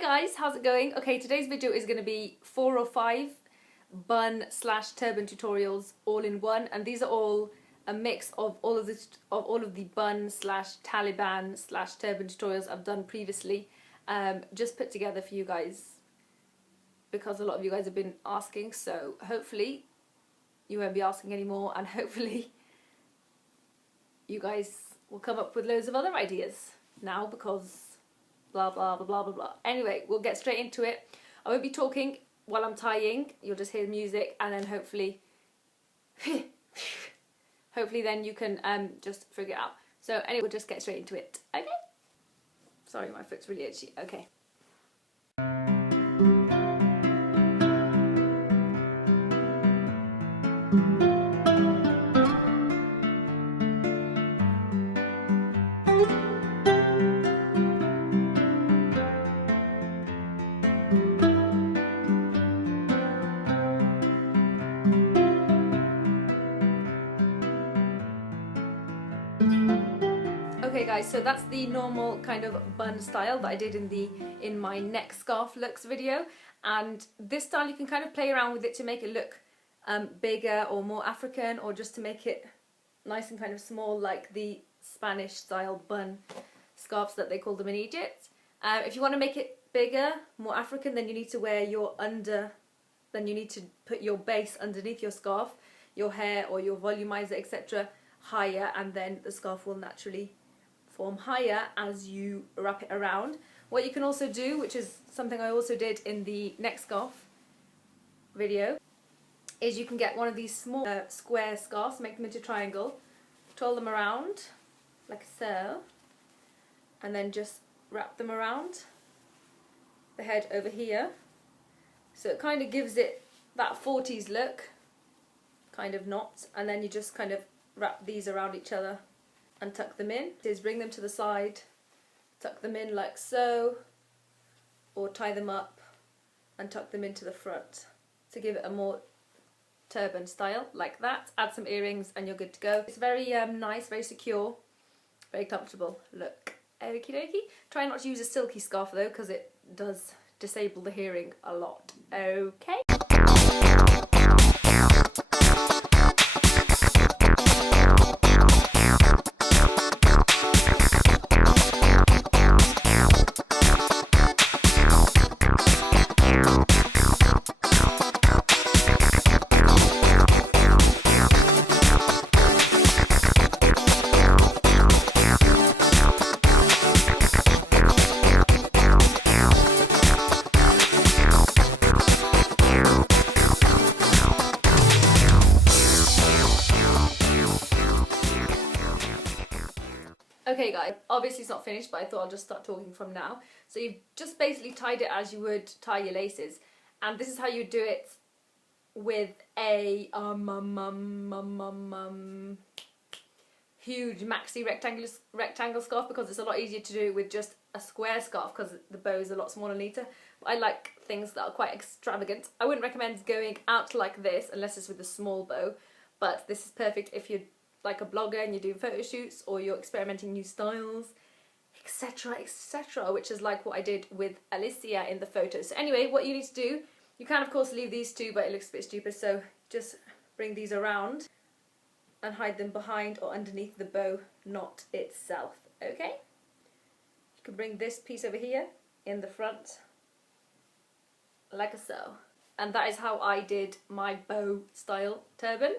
Hi guys, how's it going? Okay, today's video is going to be 4 or 5 bun slash turban tutorials all in one, and these are all a mix of all of the bun slash Taliban slash turban tutorials I've done previously, just put together for you guys because a lot of you guys have been asking. So hopefully you won't be asking anymore, and hopefully you guys will come up with loads of other ideas now because blah blah blah blah blah blah. Anyway, we'll get straight into it. I won't be talking while I'm tying. You'll just hear music, and then hopefully then you can just figure it out. So anyway, we'll just get straight into it. Okay? Sorry, my foot's really itchy. Okay. Okay guys, so that's the normal kind of bun style that I did in my neck scarf looks video, and this style you can kind of play around with it to make it look bigger or more African, or just to make it nice and kind of small like the Spanish style bun scarves that they call them in Egypt. If you want to make it bigger, more African, then you need to wear your then you need to put your base underneath your scarf, your hair or your volumizer, etc. higher, and then the scarf will naturally form higher as you wrap it around. What you can also do, which is something I also did in the neck scarf video, is you can get one of these small square scarves, make them into triangle, twirl them around like so, and then just wrap them around the head over here. So it kind of gives it that 40s look, kind of knots, and then you just kind of wrap these around each other and tuck them in. Is bring them to the side, tuck them in like so, or tie them up and tuck them into the front to give it a more turban style like that. Add some earrings and you're good to go. It's very nice, very secure, very comfortable look. Okie dokie. Try not to use a silky scarf though, because it does disable the hearing a lot. Okay. Okay guys, obviously it's not finished, but I thought I'll just start talking from now. So you've just basically tied it as you would tie your laces, and this is how you do it with a huge maxi rectangle scarf, because it's a lot easier to do with just a square scarf because the bow is a lot smaller and neater. But I like things that are quite extravagant. I wouldn't recommend going out like this unless it's with a small bow, but this is perfect if you're like a blogger and you're doing photo shoots, or you're experimenting new styles, etc, etc, which is like what I did with Alessia in the photos. So anyway, what you need to do, you can of course leave these two, but it looks a bit stupid, so just bring these around and hide them behind or underneath the bow knot itself. Okay, you can bring this piece over here in the front like so, and that is how I did my bow style turban.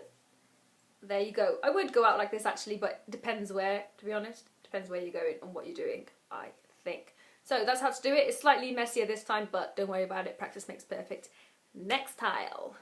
There you go. I would go out like this actually, but it depends where, to be honest. Depends where you're going and what you're doing, I think. So that's how to do it. It's slightly messier this time, but don't worry about it. Practice makes perfect. Next tile.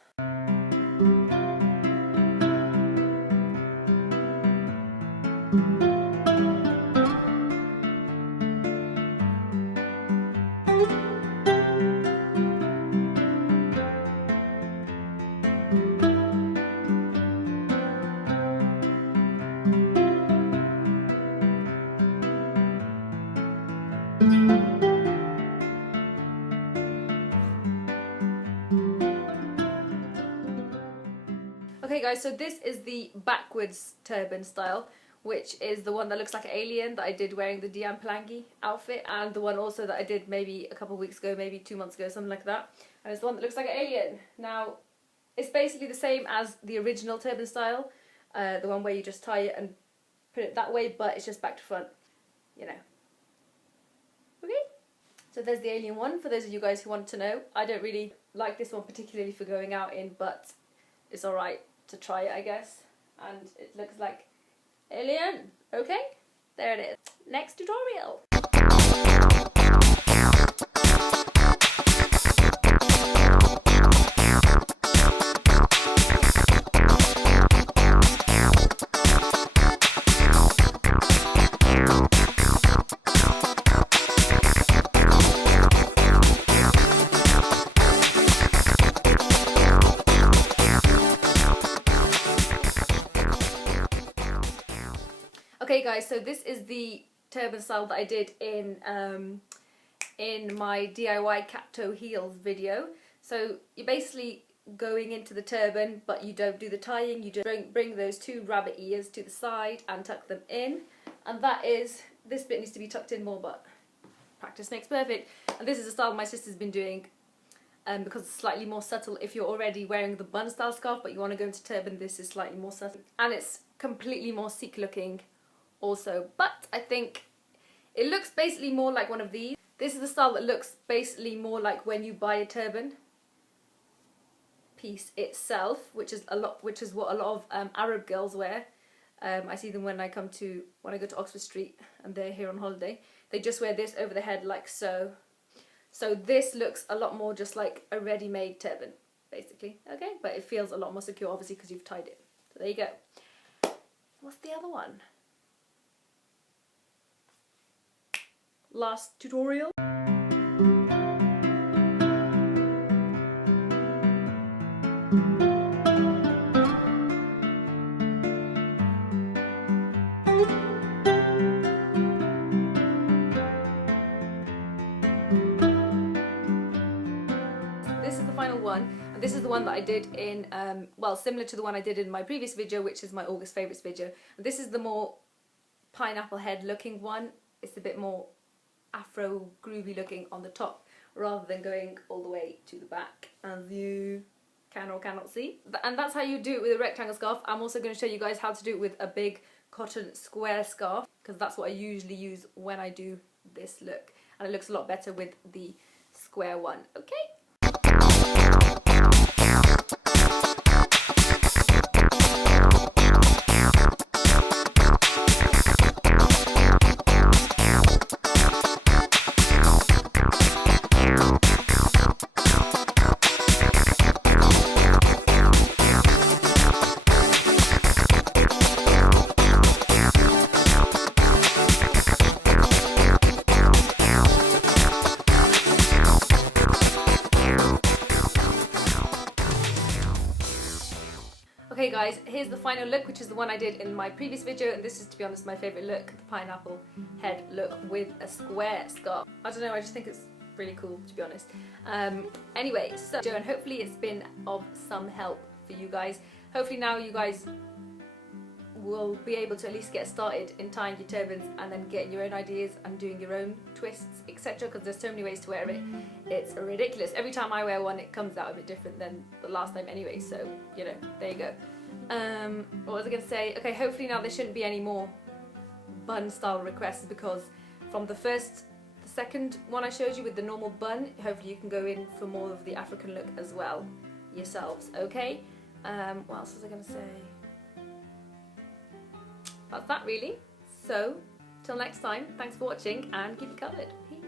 Okay guys, so this is the backwards turban style, which is the one that looks like an alien that I did wearing the Diane Pelangi outfit, and the one also that I did maybe a couple of weeks ago, maybe 2 months ago, something like that. And it's the one that looks like an alien. Now, it's basically the same as the original turban style, the one where you just tie it and put it that way, but it's just back to front, you know. Okay, so there's the alien one, for those of you guys who want to know. I don't really like this one particularly for going out in, but it's alright to try it, I guess. And it looks like alien. Okay, there it is. Next tutorial. Okay guys, so this is the turban style that I did in my DIY cat toe heels video. So you're basically going into the turban, but you don't do the tying, you just bring those two rabbit ears to the side and tuck them in. And that is, this bit needs to be tucked in more, but practice makes perfect. And this is a style my sister's been doing because it's slightly more subtle. If you're already wearing the bun style scarf but you want to go into turban, this is slightly more subtle. And it's completely more Sikh looking also, but I think it looks basically more like one of these. This is the style that looks basically more like when you buy a turban piece itself, which is what a lot of Arab girls wear. I see them when I go to Oxford Street and they're here on holiday. They just wear this over the head like so. So this looks a lot more just like a ready-made turban, basically. Okay, but it feels a lot more secure, obviously, because you've tied it. So there you go. What's the other one? Last tutorial. This is the final one, and this is the one that I did in, well, similar to the one I did in my previous video, which is my August favourites video. This is the more pineapple head looking one. It's a bit more Afro groovy looking on the top rather than going all the way to the back, as you can or cannot see. And that's how you do it with a rectangle scarf. I'm also going to show you guys how to do it with a big cotton square scarf, because that's what I usually use when I do this look, and it looks a lot better with the square one. Okay. Okay guys, here's the final look, which is the one I did in my previous video, and this is, to be honest, my favourite look, the pineapple head look with a square scarf. I don't know, I just think it's really cool, to be honest. Anyway, so, and hopefully it's been of some help for you guys. Hopefully now you guys will be able to at least get started in tying your turbans and then getting your own ideas and doing your own twists, etc., because there's so many ways to wear it. It's ridiculous. Every time I wear one it comes out a bit different than the last time anyway, so you know, there you go. What was I going to say? Okay, hopefully now there shouldn't be any more bun style requests, because from the second one I showed you with the normal bun, hopefully you can go in for more of the African look as well yourselves. Okay, what else was I going to say? That's that really. So till next time, thanks for watching and keep it covered. Peace.